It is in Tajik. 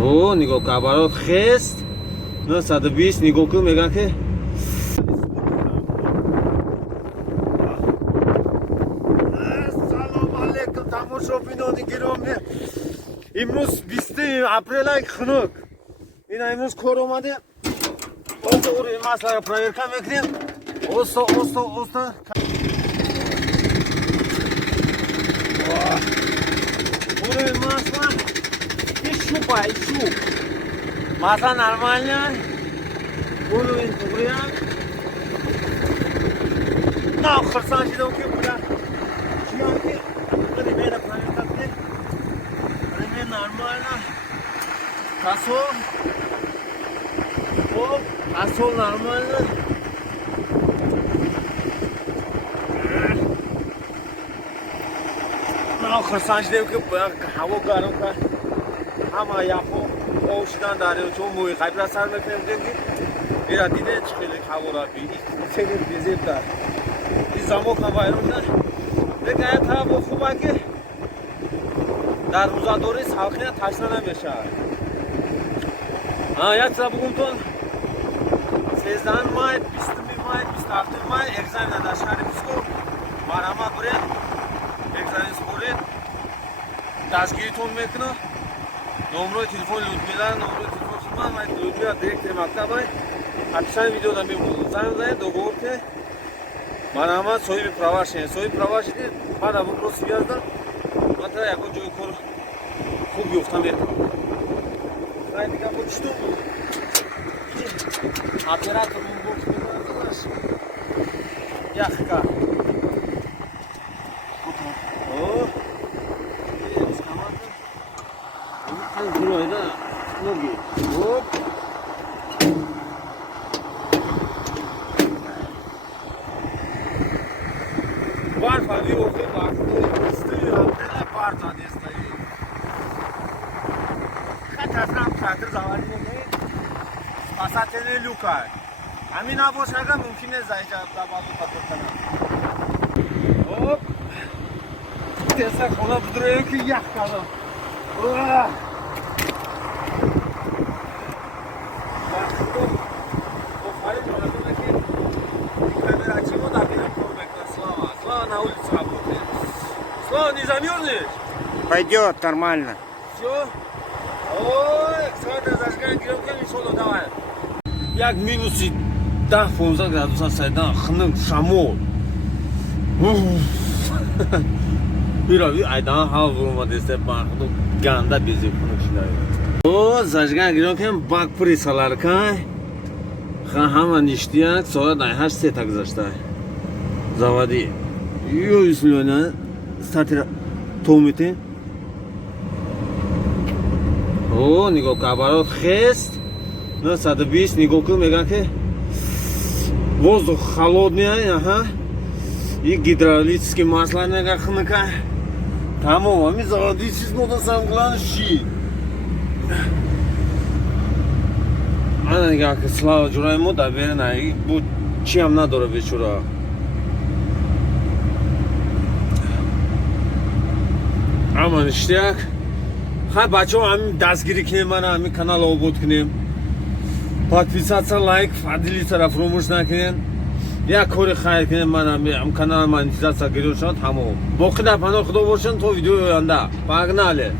او نگاه که برات خست نه 120 نگاه که میگن که سلامالейкум тамошобинони гиромӣ имрӯз 20 апрелаи хунук ина имрӯз кор омаде ҳозир ин масъаларо проверка мекунем осто уровень масла и щупа и щуп масла нормальная уровень буряк на хурсан шидам ки буряк чиям ки ремена проверка кунем ремен нормально касо касо нормально хурсан шидем ки ҳаво гарм кард ҳама яхо овшидан дарё чун мӯи хайбра сар мекунем дем ки ира дидем чӣ хеле ҳавора бисени безебдар ин замок ҳам вайрон шад лекин ая тараф хуба ки дар рӯзадорӣ салхина ташна намешавад як чиза бугумтон 13 май 20 май 27 май экзамена дар шаҳри писков марҳамат буред экзамен според дастгиритон мекунад номрои телефони Людмила номрои телефони ман ва Людмила директори мактабай описани видеода мебудад зang занед договор ки марҳамат соҳиби правашен соҳиби правашиди ман дар вопрос связдан ман тара ягон ҷои кор хуб ёфта метавонам хай дига почту оператор бокс мебарад яхка Бурайда ноги. Оп. Барфа виофе барфа. Стоит, она барфа здесь стоит. Хотя сам трактор заварили не. Спасательная люка. Ами набошага мумкин не заезжать до базу патрона. Оп. Теса хона будрею ки яхкало. Ура! Слава, не замерзнешь? Пойдет нормально. Все? Ой, смотри, зажигай громко, мишону давай. Як минуси 10-15 градуса сайдан хнын шамол. Бирави айдан хал вурма десе бахду ганда бези хнын шидай. О, зажигай громко, бак пури саларкай. Хама ништияк, соат 8 так заштай. Заводи. Ё, бисмилlah. Стартира томите. О, нигоҳ ка барот хест. На 120 нигоҳ ки меган ки воздух холодный, ага. И гидравлический масло нега хныка. Тамом, ами заводи чиз мода сам главное щи. Ана нигоҳ ки слава ҷурай мо да верна, и бу чиам надора бечура. Аман иштияк. Хай бачаҳо ҳамин дастгирӣ кунем, мана ҳамин канал обод кунем. Подписаться, лайк, фадилитара фуромӯш накунем. Як кори хайр кунем, мана ҳамин канал монетизация гирёв шавад ҳамо. Боқӣ дар паноҳи Худо бошанд то видеои оянда. Погнали!